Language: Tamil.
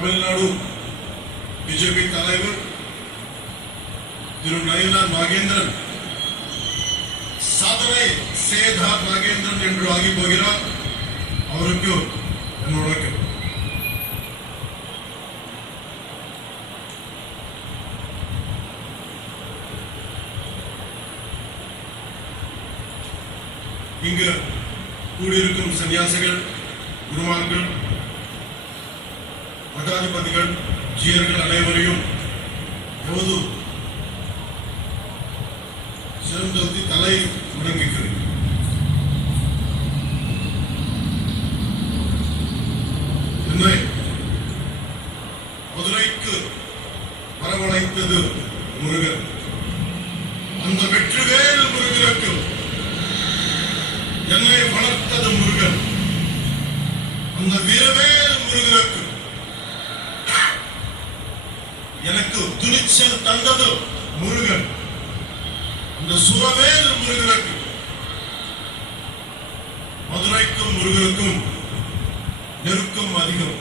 தமிழ்நாடு பிஜேபி தலைவர் திரு நயினார் நாகேந்திரன் சாதனை சேதார் நாகேந்திரன் என்று ஆகி போகிறார். அவருக்கு என்னோட இங்கு கூடியிருக்கும் சன்னியாசிகள், குருமார்கள், மடாதிபதிகள், ஜீயர்கள் அனைவரையும் எவது சிறந்தொத்தி தலை முடங்குகிறது. என்னை மதுரைக்கு வரவழைத்தது முருகன். அந்த வெற்றிவேல் முருகனுக்கு என்னை வளர்த்தது முருகன். அந்த வீரவேல் முருகனுக்கு எனக்கு துணிச்சல் தந்தது முருகன். அந்த சுரவேல் முருகனுக்கு, மதுரைக்கும் முருகனுக்கும் நெருக்கம் அதிகம்.